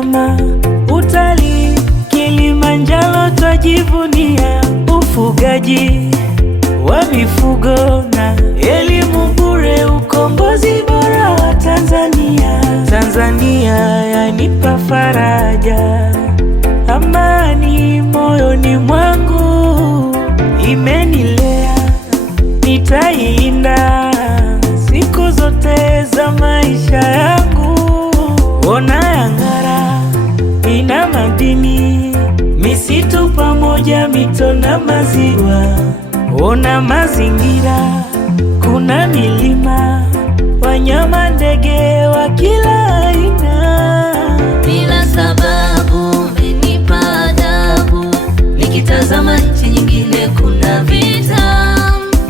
wanyama, utalii Kilimanjaro twajivunia, ufugaji wa mifugo na elimu bure, ukombozi bora wa Tanzania. Tanzania yanipa faraja, amani moyoni mwangu, imenilea nitailinda siku zote za maisha yangu. Ona yang'ara, ina madini, misitu pamoja, mito na maziwa. Ona mazingira, kuna milima, wanyama, ndege wa kila aina. Bila sababu umenipa adabu, nikitazama nchi nyingine kuna vita,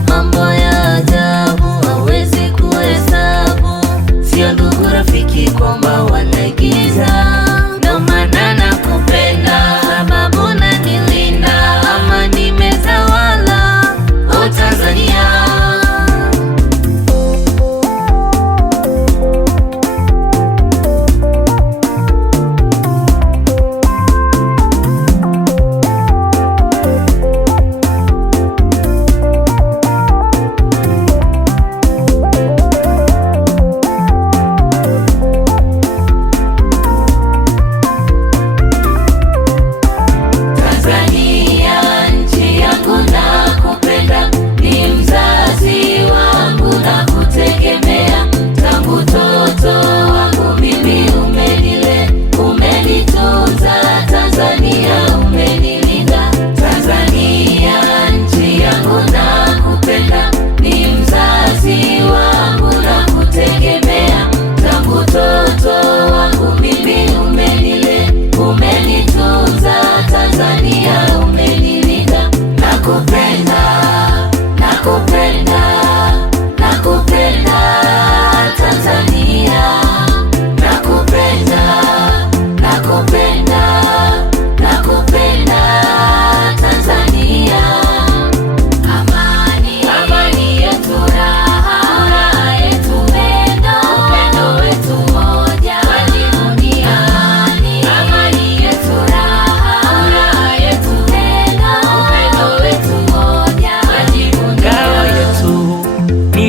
mambo ya ajabu hawezi kuhesabu. Sio ndugu rafiki kwamba wanaigiza, ndo maana nakupenda, sababu unanilinda, ama nimetawala o Tanzania.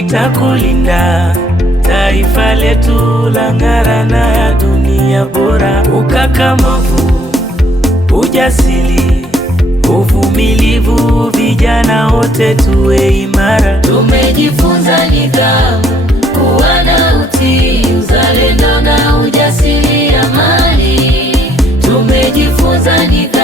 Nitakulinda, taifa letu lang'ara na ya dunia bora. Ukakamavu, ujasiri, uvumilivu, vijana wote tuwe imara. Tumejifunza nidhamu, kuwa na utii, uzalendo na ujasiri, amani. Tumejifunza nidhamu.